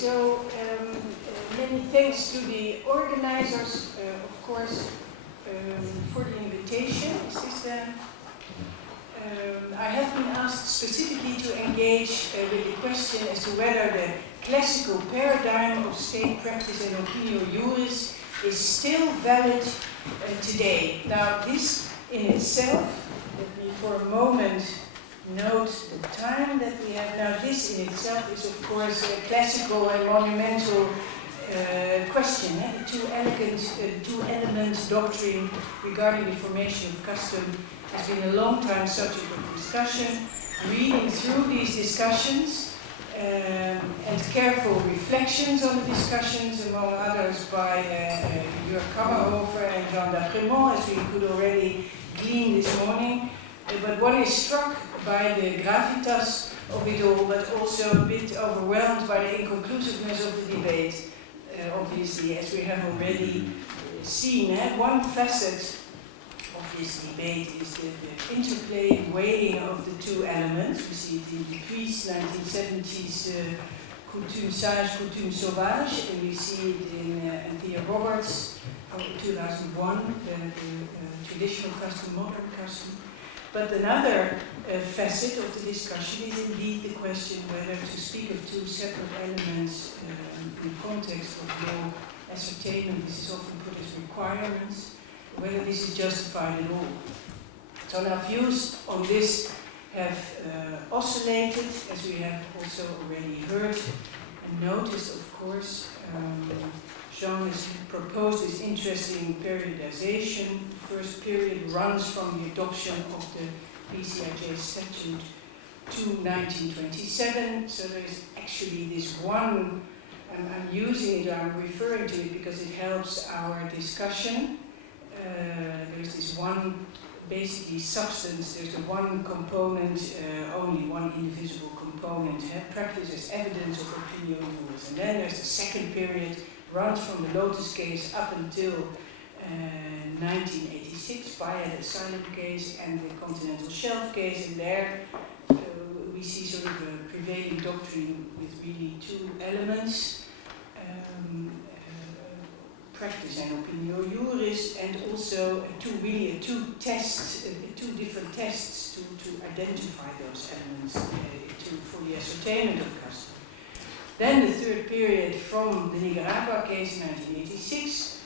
So many thanks to the organizers, of course, for the invitation. Is this the? I have been asked specifically to engage with the question as to whether the classical paradigm of state practice and opinio juris is still valid today. Now, this in itself, let me for a moment note the time that we have now. This in itself is, of course, a classical and monumental question. The two-element doctrine regarding the formation of custom has been a long time subject of discussion. Reading through these discussions and careful reflections on the discussions, among others by Jörg Kammerhofer and Jean d'Apremont, as we could already glean this morning. But one is struck by the gravitas of it all, but also a bit overwhelmed by the inconclusiveness of the debate, obviously, as we have already seen. One facet of this debate is the interplay, weighing of the two elements. We see it in Dupuy's 1970s coutume sage, coutume sauvage, and we see it in Anthea Roberts' from 2001, the traditional custom, modern custom. But another facet of the discussion is indeed the question whether to speak of two separate elements in the context of law ascertainment. This is often put as requirements, whether this is justified at all. So now views on this have oscillated, as we have also already heard and noticed, of course. Jean has proposed this interesting periodization. The first period runs from the adoption of the PCIJ statute to 1927. So there is actually this one, I'm using it, I'm referring to it because it helps our discussion. There's this one, basically substance, there's the one component, only one indivisible component, practice as evidence of opinio juris. And then there's the second period, runs from the Lotus case up until 1986 via the asylum case and the continental shelf case, and there we see sort of a prevailing doctrine with really two elements, practice and opinio juris, and also two different tests to identify those elements for the ascertainment of custom. Then the third period from the Nicaragua case in 1986,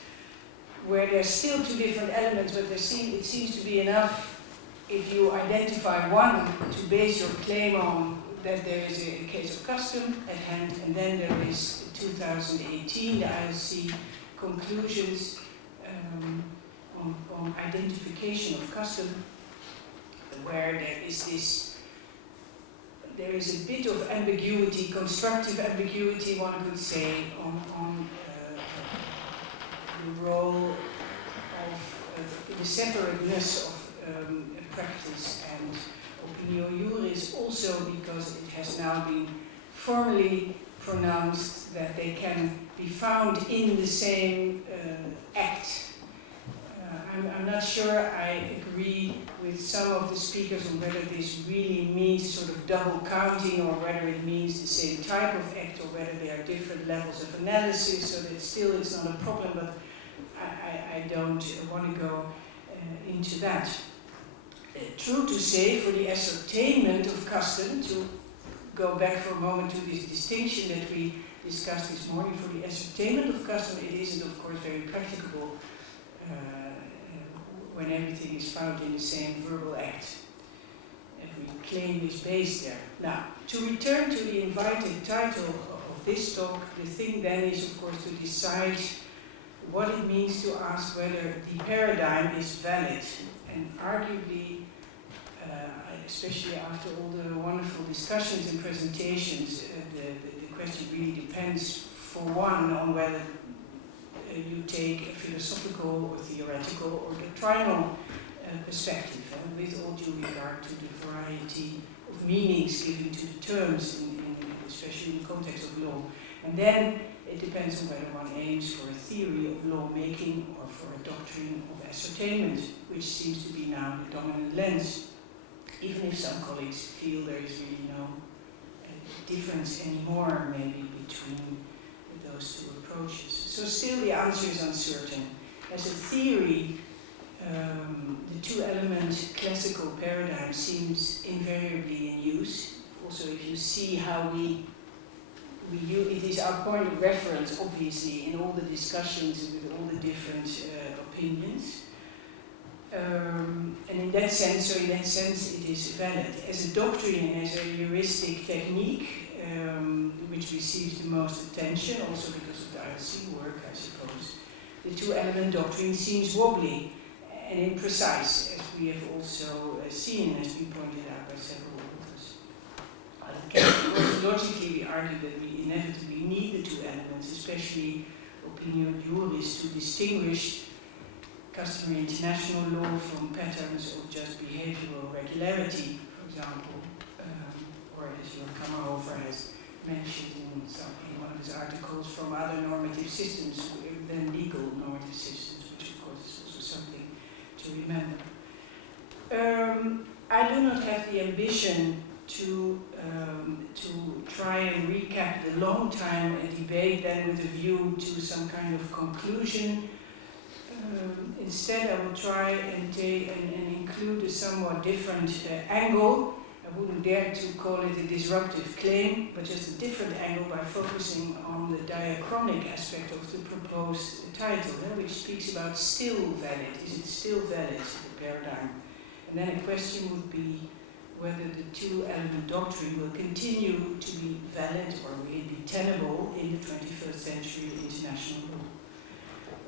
where there's still two different elements, but it seems to be enough if you identify one to base your claim on that there is a case of custom at hand, and then there is 2018, the ILC conclusions on identification of custom, where there is a bit of ambiguity, constructive ambiguity, one could say, on the role of the separateness of practice and opinio juris, also because it has now been formally pronounced that they can be found in the same act. I'm not sure I agree with some of the speakers on whether this really means sort of double counting, or whether it means the same type of act, or whether there are different levels of analysis, so that still it's not a problem, but I don't want to go into that. True to say, for the ascertainment of custom, to go back for a moment to this distinction that we discussed this morning, for the ascertainment of custom, it isn't, of course, very practicable when everything is found in the same verbal act. Every claim is based there. Now, to return to the invited title of this talk, the thing then is, of course, to decide what it means to ask whether the paradigm is valid. And arguably, especially after all the wonderful discussions and presentations, the question really depends, for one, on whether you take a philosophical or theoretical or doctrinal perspective, with all due regard to the variety of meanings given to the terms, especially in the context of law. And then it depends on whether one aims for a theory of lawmaking or for a doctrine of ascertainment, which seems to be now the dominant lens, even if some colleagues feel there is really no difference anymore, maybe, between still the answer is uncertain. As a theory, the two-element classical paradigm seems invariably in use. Also, if you see how we use, it is our point of reference, obviously, in all the discussions with all the different opinions. And in that sense, it is valid. As a doctrine and as a heuristic technique, which receives the most attention, also because of the ILC work, I suppose, the two-element doctrine seems wobbly and imprecise, as we have also seen, as been pointed out by several authors. It can, of course, logically be argued that we inevitably need the two elements, especially opinio juris, to distinguish customary international law from patterns of just behavioral regularity, for example, or as Jan Kammerhofer has mentioned in one of his articles, from other normative systems than legal normative systems, which of course is also something to remember. I do not have the ambition to try and recap the long time debate then with a view to some kind of conclusion. Instead, I will try and include a somewhat different angle. I wouldn't dare to call it a disruptive claim, but just a different angle by focusing on the diachronic aspect of the proposed title, which speaks about still valid. Is it still valid, the paradigm? And then a question would be whether the two-element doctrine will continue to be valid or will it be tenable in the 21st century international law.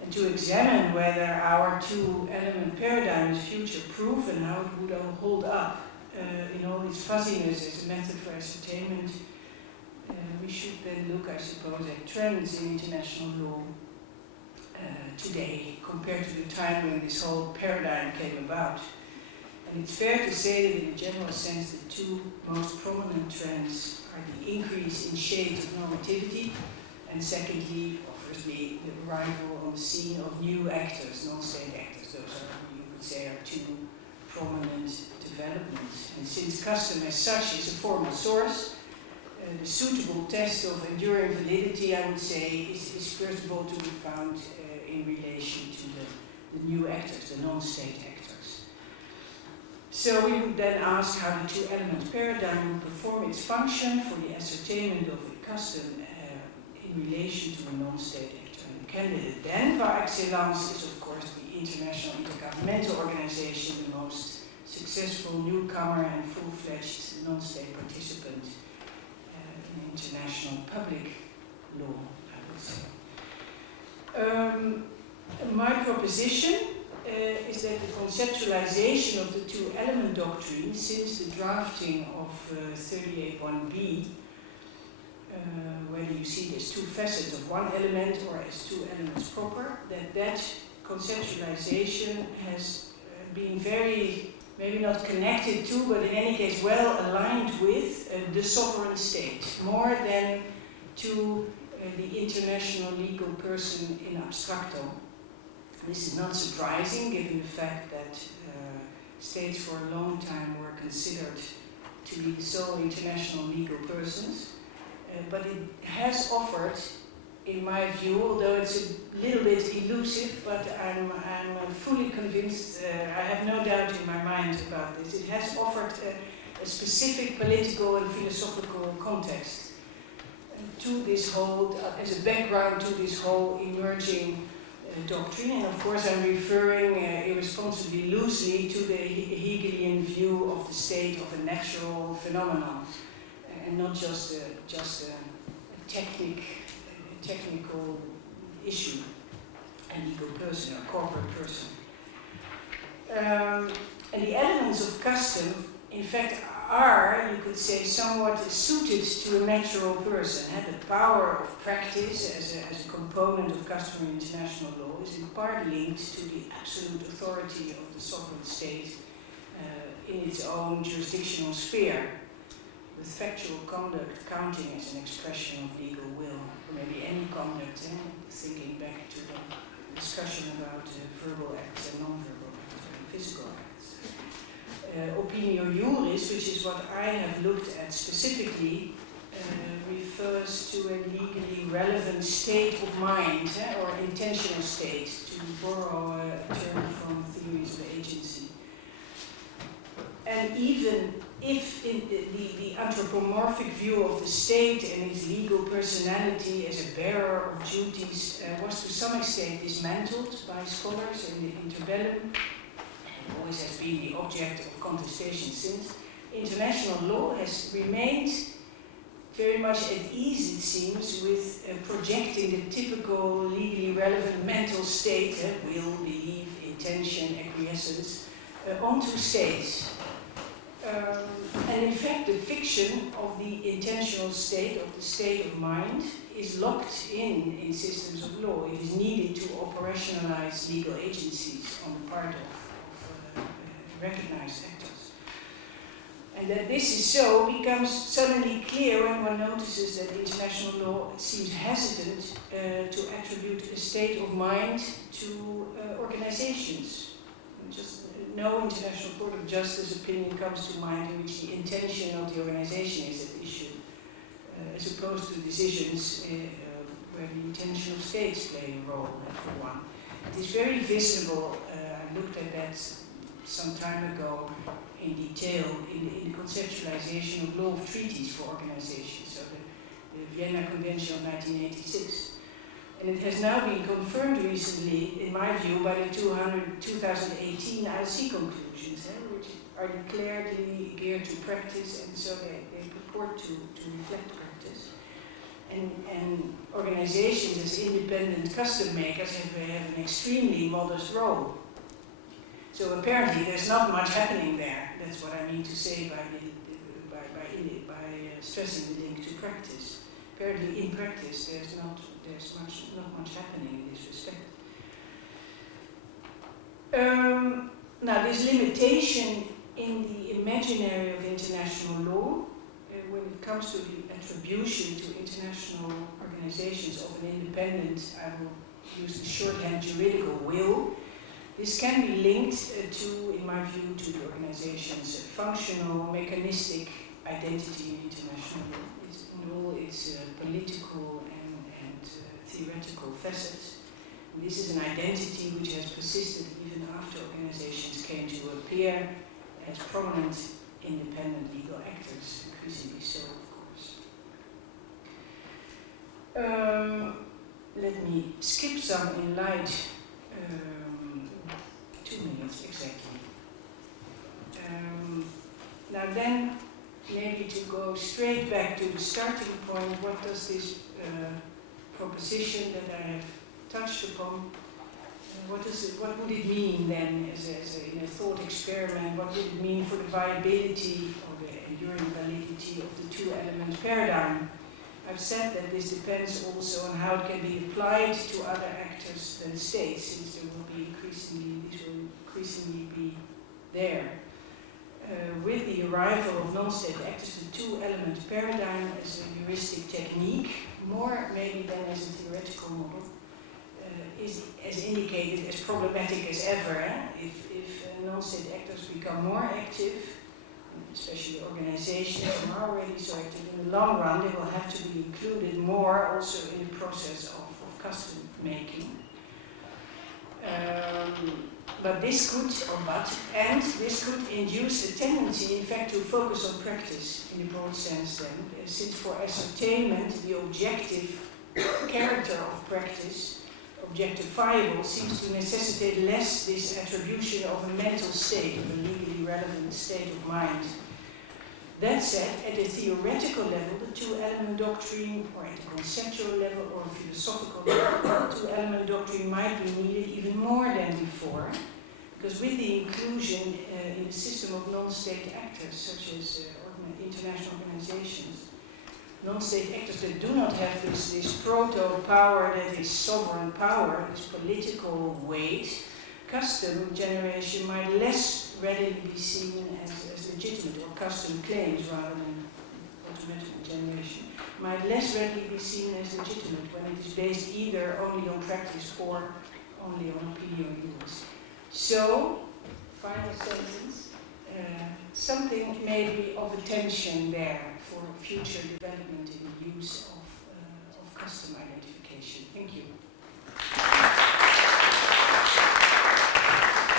And to examine whether our two-element paradigm is future-proof and how it would hold up in all its fuzziness as a method for ascertainment, we should then look, I suppose, at trends in international law today compared to the time when this whole paradigm came about. And it's fair to say that in a general sense the two most prominent trends are the increase in shades of normativity and secondly, firstly, the arrival on the scene of new actors, non-state actors. Those are, you could say, are two prominent developments. And since custom as such is a formal source, the suitable test of enduring validity, I would say, is first of all to be found in relation to the new actors, the non-state actors. So we would then ask how the two-element paradigm will perform its function for the ascertainment of a custom in relation to a non-state actor. And the candidate then, par excellence, is of course the International Intergovernmental Organization, the most successful newcomer and full-fledged non-state participant in international public law, I would say. My proposition is that the conceptualization of the two-element doctrine since the drafting of 38.1b, whether you see it as two facets of one element or as two elements proper, that conceptualization has been very, maybe not connected to, but in any case well aligned with the sovereign state, more than to the international legal person in abstracto. This is not surprising given the fact that states for a long time were considered to be the sole international legal persons. But it has offered, in my view, although it's a little bit elusive, but I'm fully convinced, I have no doubt in my mind about this, it has offered a specific political and philosophical context to this whole, as a background to this whole emerging doctrine. And of course I'm referring irresponsibly loosely to the Hegelian view of the state of a natural phenomenon, and not just a technical issue, a legal person or corporate person. And the elements of custom, in fact, are, you could say, somewhat suited to a natural person. The power of practice as a component of customary international law is in part linked to the absolute authority of the sovereign state in its own jurisdictional sphere, with factual conduct counting as an expression of legal will, or maybe any conduct, thinking back to the discussion about verbal acts and non-verbal acts and physical acts. Opinio juris, which is what I have looked at specifically, refers to a legally relevant state of mind, or intentional state, to borrow a term from theories of agency. And even if in the anthropomorphic view of the state and its legal personality as a bearer of duties was to some extent dismantled by scholars in the interbellum, and always has been the object of contestation since, international law has remained very much at ease, it seems, with projecting the typical legally relevant mental state, will, belief, intention, acquiescence, onto states. And in fact, the fiction of the intentional state, of the state of mind, is locked in systems of law. It is needed to operationalize legal agencies on the part of recognized actors. And that this is so becomes suddenly clear when one notices that international law seems hesitant to attribute a state of mind to organizations. Just no international court of justice opinion comes to mind in which the intention of the organization is at issue, as opposed to decisions where the intention of states play a role, for one. It is very visible. I looked at that some time ago in detail in the conceptualization of law of treaties for organizations, so the Vienna Convention of 1986. And it has now been confirmed recently, in my view, by the 2018 IC conclusions, which are declaredly geared to practice, and so they purport to reflect practice. And organizations as independent custom makers have an extremely modest role. So apparently there's not much happening there. That's what I mean to say by stressing the link to practice. Apparently in practice there's not much happening in this respect. Now this limitation in the imaginary of international law, when it comes to the attribution to international organizations of an independent, I will use the shorthand, juridical will, this can be linked to, in my view, to the organization's functional, mechanistic identity in international law. In all its political and theoretical facets. And this is an identity which has persisted even after organizations came to appear as prominent independent legal actors, increasingly so, of course. Let me skip some in light. 2 minutes exactly. Now then, maybe to go straight back to the starting point, what does this proposition that I have touched upon, what would it mean then in a thought experiment? What would it mean for the viability or the enduring validity of the two-element paradigm? I've said that this depends also on how it can be applied to other actors than states, since these will increasingly be there. With the arrival of non-state actors, the two-element paradigm as a heuristic technique, more maybe than as a theoretical model, is as indicated as problematic as ever. If non-state actors become more active, especially organizations are already so active, in the long run they will have to be included more also in the process of custom making. But this could induce a tendency, in fact, to focus on practice in a broad sense then, since for ascertainment, the objective character of practice, objectifiable, seems to necessitate less this attribution of a mental state, of a legally relevant state of mind. That said, at a theoretical level, the two-element doctrine, or at a conceptual level or a philosophical level, the two-element doctrine might be needed even more than before, because with the inclusion in the system of non-state actors, such as international organizations, non-state actors that do not have this proto-power that is sovereign power, this political weight, custom generation might less readily be seen as legitimate, or custom claims rather than automatic generation, might less readily be seen as legitimate when it is based either only on practice or only on opinio juris. So, final sentence, something may be of attention there for future development in the use of custom identification. Thank you.